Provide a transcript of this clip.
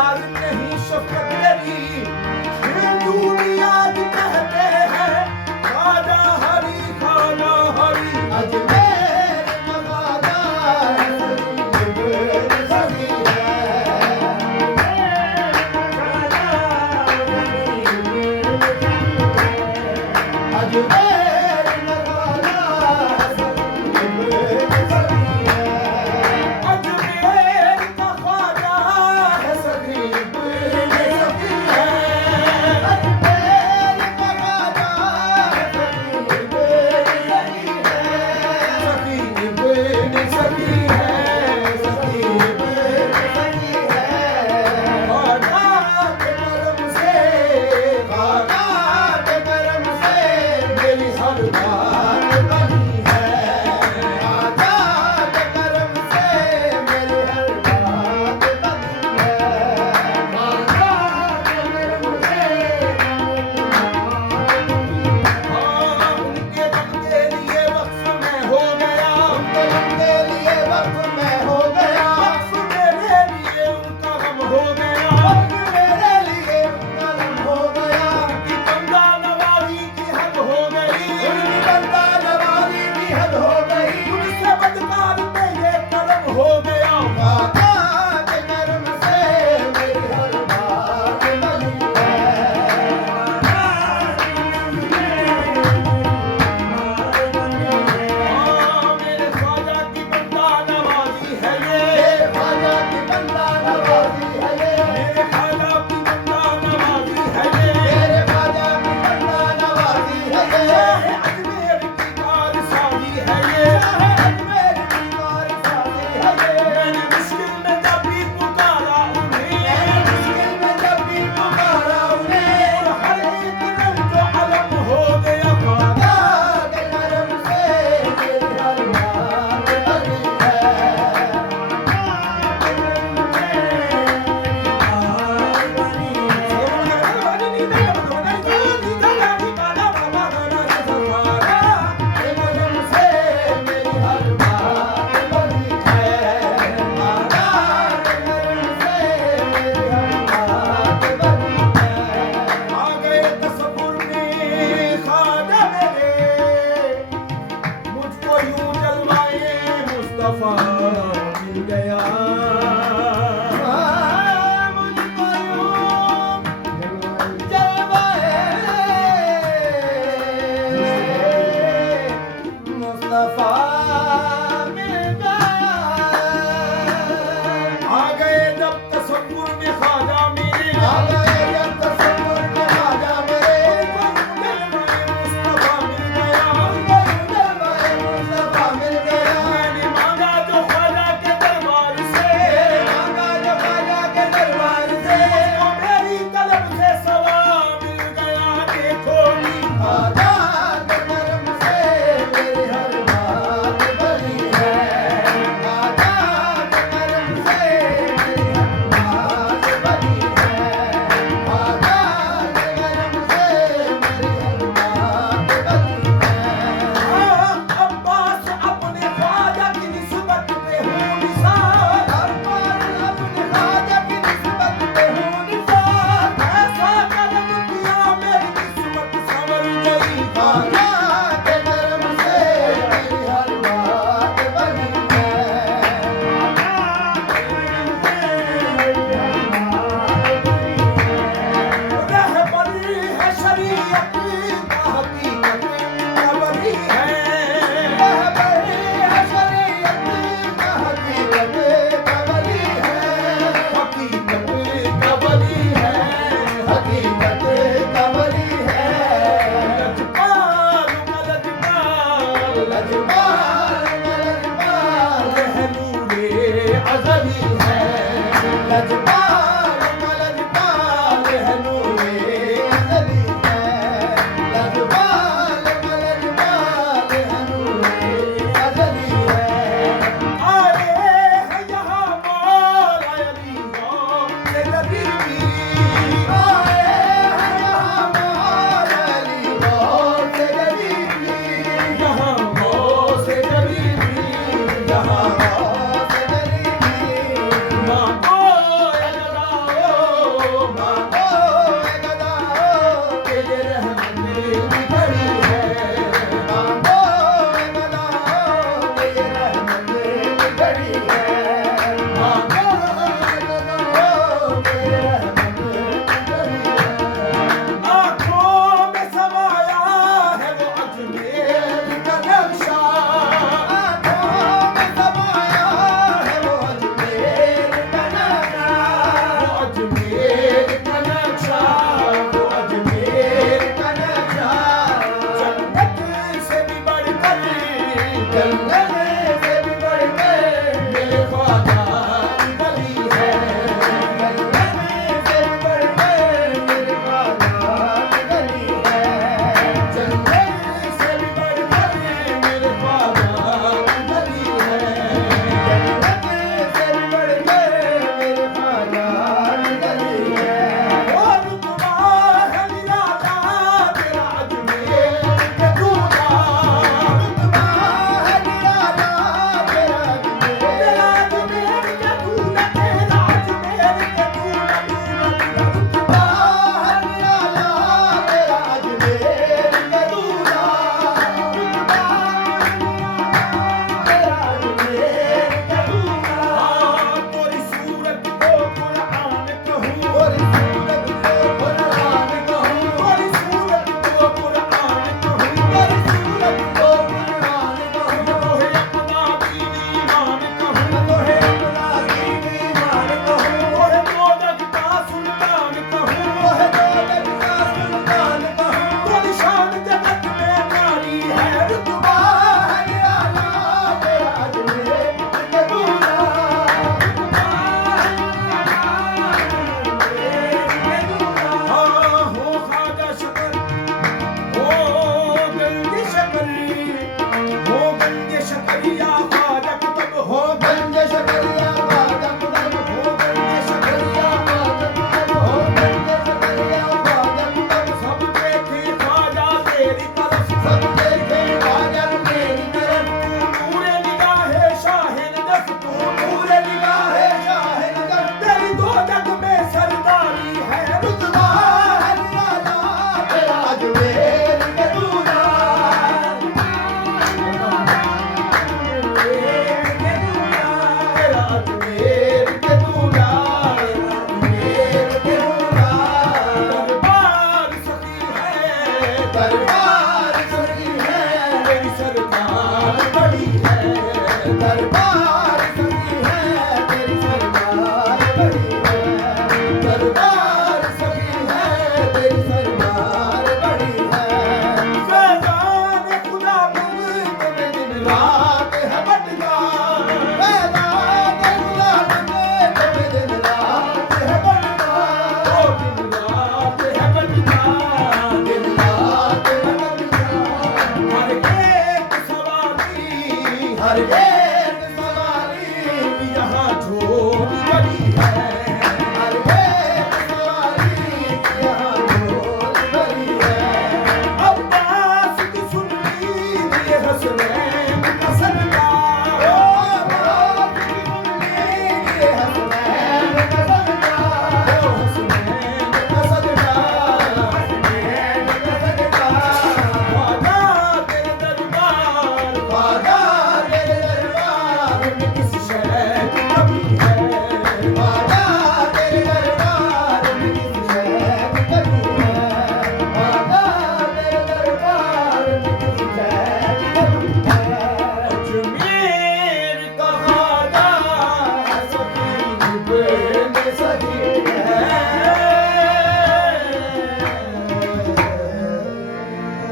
याद नहीं शफकत तेरी, हिंदू याद कहते हैं ख्वाजा हरी ख्वाजा हरी। अजमेर मगादा सभी है, अजमेर मगादा अजमेर का ख्वाजा है सगीब सगी है, अजमेर मगादा सगीब सगी है, सगीब सही है, ख्वाजा के करम से, खाना के करम से मेरी हर बात बनी है। खाना के करम से मेरी हर बात बनी है। खाना के करम से हाँ, उनके दम के लिए वक्फ में हो गया, उनके लिए वक्त में हो गया, वक्फ मेरे लिए उनका गम हो गया। वक्त मेरे लिए कलम हो गया, उनकी बंदा नवाजी की हद हो गई, उनकी बंदा नवाजी की हद हो गई। उनसे बदकार पे ये करम हो गया। खाना के करम से मेरी हर बात बनी है। हाँ, मेरे ख्वाजा की बंदा नवाजी है ये, ये ख्वाजा की बंदा नवाजी है ये, मेरे ख्वाजा की बंदा नवाजी है ये। मेरे ख्वाजा की बंदा नवाजी है ये, ये अजमेर की कारसाजी है ये, अजमेर की कारसाजी है ये। मैंने मुश्किल में जब भी पुकारा उन्हें, मुश्किल में जब भी पुकारा उन्हें, हर एक दम जो अलम हो गया ख्वाजा। ख्वाजा के करम से मेरी हर बात बनी है। के करम से मेरी हर बात बनी है। ख्वाजा के करम से मेरी हर बात बनी है। आ गए तसव्वुर में ख्वाजा मेरे, मुझको यूं जलवाए मुस्तफा मिल गया। मुझको यूं जलवाए मुस्तफा मिल गया। आ गए जब तसव्वुर में ख्वाजा मेरे, आ गए जब तसव्वुर में ख्वाजा मेरे, जलवाए मुस्तफा मिल गया। जलवाए मुस्तफा मिल गया। मैंने मांगा जो ख्वाजा के दरबार से, मांगा जो ख्वाजा के दरबार से, तो मेरी तलब से सवा मिल गया। देखो नी ख्वाजा के करम से मेरी हर बात बनी है। ख्वाजा के करम से मेरी हर बात बनी है। ख्वाजा के करम से मेरी हर बात बनी है। अब्बास अपने ख्वाजा की निस्बत पे हूँ निसार, अब्बास अपने ख्वाजा की निस्बत पे हूँ निसार। ऐसा करम किया मेरी किस्मत संवर गई। ख्वाजा के करम से मेरी हर बात बनी है। रहबरी है शरीयत का हकीकत खबरी है, रहबरी है शरीयत का हकीकत खबरी है। हकीकत खबरी है। हकीकत खबरी है। लजपाल लजपाल लजपाल लजपाल रहनूरे अज़ली है। लजपाल